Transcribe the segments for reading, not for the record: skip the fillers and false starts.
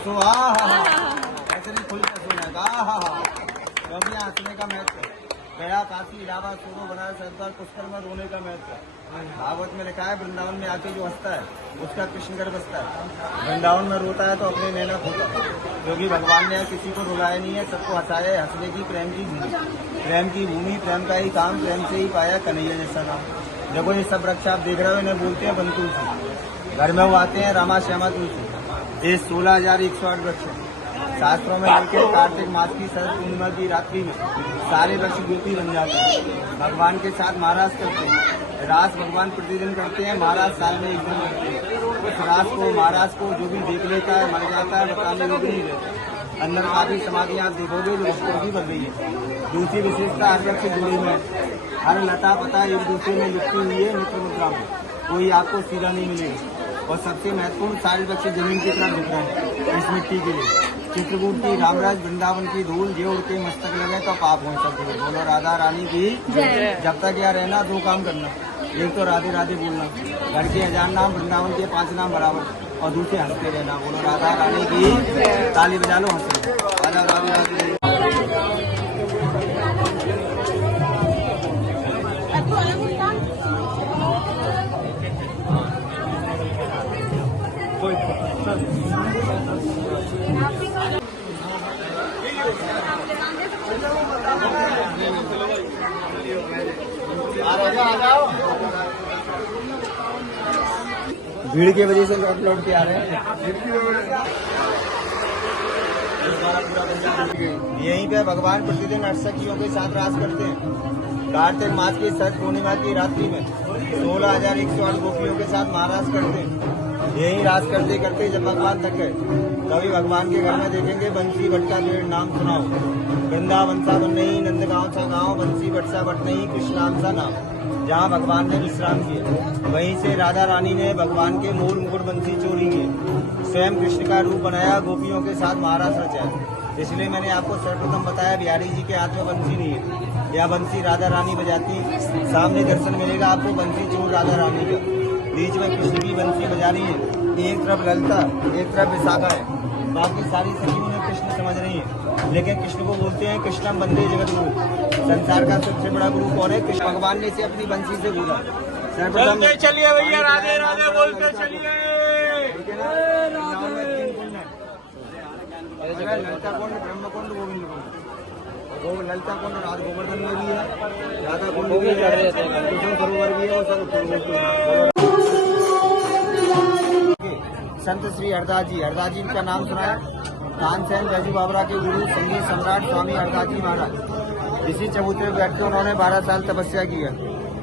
हंसो ऐसे नहीं खुल के हंसो क्योंकि यहाँ हंसने का महत्व है। गया, काशी, इलाहाबाद, सूरो, बनारस, हरिद्वार, पुष्कर में रोने का महत्व है। भागवत में लिखा है वृंदावन में आके जो हंसता है उसका कृष्णगढ़ बसता है। वृंदावन में रोता है तो अपने नैना खोता है, क्योंकि भगवान ने किसी को रुलाया नहीं है, सबको हंसाया है। हंसने की प्रेम की भूमि, प्रेम का ही काम, प्रेम से ही पाया कन्हैया जैसा नाम। देखो ये सब वृक्ष आप देख रहे हो, इन्हें बोलते हैं वन तुलसी। घर में वो आते हैं रामा श्यामा तुलसी। ये 16,108 वृक्ष है। शास्त्रों में लिखे कार्तिक मास की शरद पूर्णिमा की रात्रि में सारे वृक्ष गोपी बन जाते हैं। भगवान के साथ महाराज करते हैं। रास भगवान प्रतिदिन करते हैं, महाराज साल में एक दिन करते हैं। उस रास को महाराज को जो भी देख लेता है मर जाता है, बताने लोग नहीं रहते। अंदर काफी समाधि आप देखोगे जो भक्तों की बन रही है। दूसरी विशेषता हर वृक्ष जुड़े में, हर लता पता एक दूसरे में लिपटी हुई है मित्र मुद्रा में, कोई आपको सीधा नहीं मिलेगा। और सबसे महत्वपूर्ण सारे वृक्ष जमीन की तरफ दिख रहे हैं इस मिट्टी के लिए। चित्रकूट की रामराज वृंदावन की धूल जे उड़ के मस्तक लगे तो पाप हो सकते। बोलो राधा रानी की जब तक यहाँ रहना 2 काम करना, एक तो राधे राधे बोलना, घर के 1000 नाम, वृंदावन के 5 नाम बराबर, और दूसरे हंसते रहना। बोलो राधा रानी की, ताली बजा लो, हंसो राधा राधे राधे। भीड़ की वजह से लौट के आ रहे हैं। यहीं पे भगवान प्रतिदिन 8 सखियों के साथ रास करते हैं। कार्तिक मास की शरद पूर्णिमा की रात्रि में 16,108 गोपियों के साथ महाराज करते हैं। यही रास करते करते जब भगवान थक गए तभी भगवान के घर में देखेंगे बंसी भट्ट का पेड़, नाम सुनाओ। वृंदावन सा बन नहीं, नंदगांव सा गाँव, बंसी भट्ट सा बट नहीं, कृष्णाम सा नाम। जहाँ भगवान ने विश्राम किया वहीं से राधा रानी ने भगवान के मूल मुकुट बंसी चोरी किए, स्वयं कृष्ण का रूप बनाया, गोपियों के साथ महाराज रचाया। इसलिए मैंने आपको सर्वप्रथम बताया बिहारी जी के हाथ में बंसी नहीं है, यह बंसी राधा रानी बजाती। सामने दर्शन मिलेगा आपको बंसी चोर राधा रानी का, बीच में कृष्ण की बंसी बजा रही है। एक तरफ ललिता, एक तरफ विशाखा है। बाकी सारी सखियों ने कृष्ण समझ रही है, लेकिन कृष्ण को बोलते हैं कृष्णम वंदे जगत गुरु। संसार का सबसे बड़ा गुरु कौन है? कृष्ण भगवान ने इसे अपनी बंसी से बोला। सर्वप्रथम चलिए भैया, राधे राधे बोलते चलिए। ललिता कुंड, ब्रह्म कुंड, गोविंद कुंड। ललिता कुंड राज गोवर्धन में भी है, राधा कुंड भी है, कृष्ण सरोवर भी है, वो सब। संत श्री हरदास जी का नाम सुना है। तानसेन बैजू बाबरा के गुरु संगीत सम्राट स्वामी हरदास जी महाराज। इसी चबूतरे पर बैठ के उन्होंने 12 साल तपस्या किया।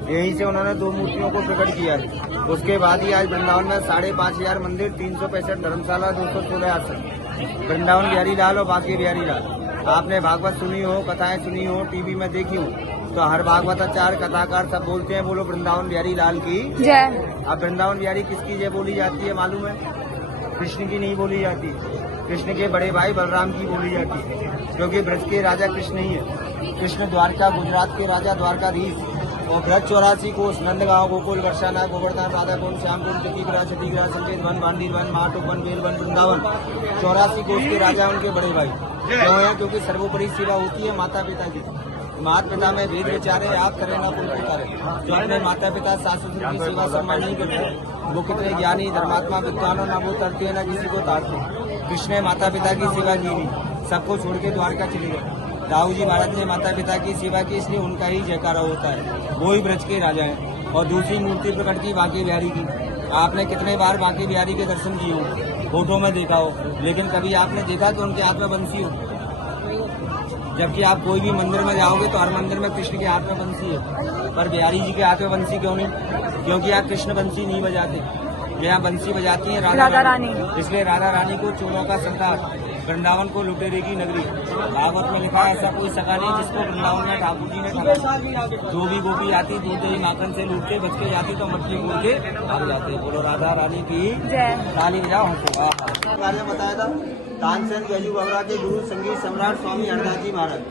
यहीं से उन्होंने 2 मूर्तियों को प्रकट किया है। उसके बाद ही आज वृंदावन में 5,500 मंदिर, 365 धर्मशाला, 216 आश्रम। वृंदावन बिहारी लाल और बाकी बिहारी लाल। आपने भागवत सुनी हो, कथाएं सुनी हो, टीवी में देखी हो, तो हर भागवताचार्य कथाकार सब बोलते हैं बोलो वृंदावन बिहारी लाल की जय। अब वृंदावन बिहारी किसकी जय बोली जाती है मालूम है? कृष्ण की नहीं बोली जाती, कृष्ण के बड़े भाई बलराम की बोली जाती है, क्योंकि ब्रज के राजा कृष्ण ही है। कृष्ण द्वारका गुजरात के राजा द्वारकाधीश, और ब्रज 84 कोष, नंदगांव, गोकुल, वर्षाना, गोवर्धन, राधाकुंड, श्यामकुंड, सतीग्रास, सतीग्रास, संकेत वन, बांडी वन, माटो वन, बेल वन, वृंदावन 84 कोष के राजा उनके बड़े भाई क्यों है? क्योंकि सर्वोपरि सेवा होती है माता पिता की। माता पिता में भेद विचारे आप करें ना पुण्य करें। जो अपने माता पिता सास ससुर की सेवा सम्मान नहीं करते वो कितने ज्ञानी धर्मात्मा विद्वान, ना वो तरते हैं ना किसी को तारते। कृष्ण ने माता पिता की सेवा की नहीं, सबको छोड़ के द्वारका चले गए। दाऊ जी महाराज ने माता पिता की सेवा की, इसलिए उनका ही जयकारा होता है, वो ही ब्रज के राजा है। और दूसरी मूर्ति प्रकट की बांके बिहारी की। आपने कितने बार बांके बिहारी के दर्शन किए हो, फोटो में देखा हो, लेकिन कभी आपने देखा कि उनके हाथ में बंसी हो? जबकि आप कोई भी मंदिर में जाओगे तो हर मंदिर में कृष्ण के हाथ में बंसी है, पर बिहारी जी के हाथ में बंसी क्यों नहीं? क्योंकि आप कृष्ण बंसी नहीं बजाते, यहाँ बंसी बजाती है राधा रानी। इसलिए राधा रानी को चोरों का सरदार, वृंदावन को लुटेरे की नगरी। भागवत में लिखा है ऐसा कोई सका नहीं जिसको वृंदावन में ठाकुर जी ने ठगा। जो भी गोपी आती दूध दही माखन से लूट के बच के जाती तो मछली खोल के भाग जाते। बोलो राधा रानी की जय, ताली बजाओ, हंसो। बताया था तानसेन बैजू बाबरा के गुरु संगीत सम्राट स्वामी हरदास जी महाराज।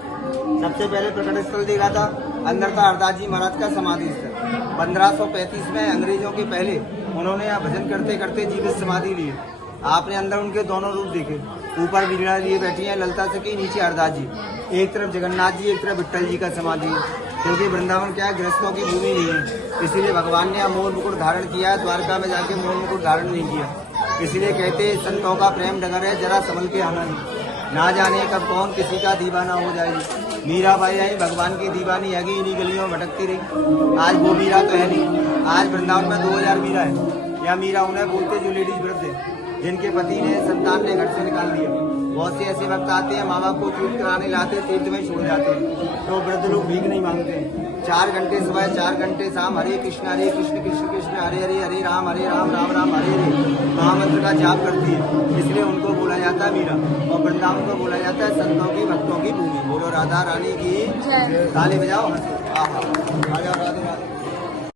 सबसे पहले प्रकट स्थल देखा था, अंदर था हरदास जी महाराज का समाधि स्थल। 1535 में अंग्रेजों के पहले उन्होंने यहाँ भजन करते करते जीवित समाधि ली। आपने अंदर उनके दोनों रूप देखे। ऊपर वीणा लिए बैठी हैं ललिता सखी, नीचे हरदास जी, एक तरफ जगन्नाथ जी, एक तरफ विट्ठल जी का समाधि है, क्योंकि वृंदावन क्या है, गृहस्थों की भूमि नहीं है, इसीलिए भगवान ने मोर मुकुट धारण किया है। द्वारका में जाके मोर मुकुट धारण नहीं किया, इसीलिए कहते हैं संतों का प्रेम डगर है, जरा संभल के आना नहीं, ना जाने कब कौन किसी का दीवाना हो जाएगी। मीराबाई आई भगवान की दीवानी हैगी, इन्हीं गलियों में भटकती रही। आज वो मीरा तो है नहीं, आज वृंदावन में 2000 मीरा है। या मीरा उन्हें बोलते जो लेडीज वृद्ध है, जिनके पति ने संतान ने घर से निकाल दिया। बहुत से ऐसे वक्त आते हैं माँ बाप को तीर्थ कराने लाते, तीर्थ में छोड़ जाते हैं, तो वृद्ध लोग भीख नहीं मांगते हैं। 4 घंटे सुबह 4 घंटे शाम हरे कृष्ण कृष्ण कृष्ण हरे हरे, हरे राम राम राम हरे हरे महामंत्र का जाप करती है, इसलिए उनको बोला जाता है मीरा। और वृंदावन को बोला जाता है संतों की भक्तों की भूमि। बोलो राधा रानी की, ताली बजाओ।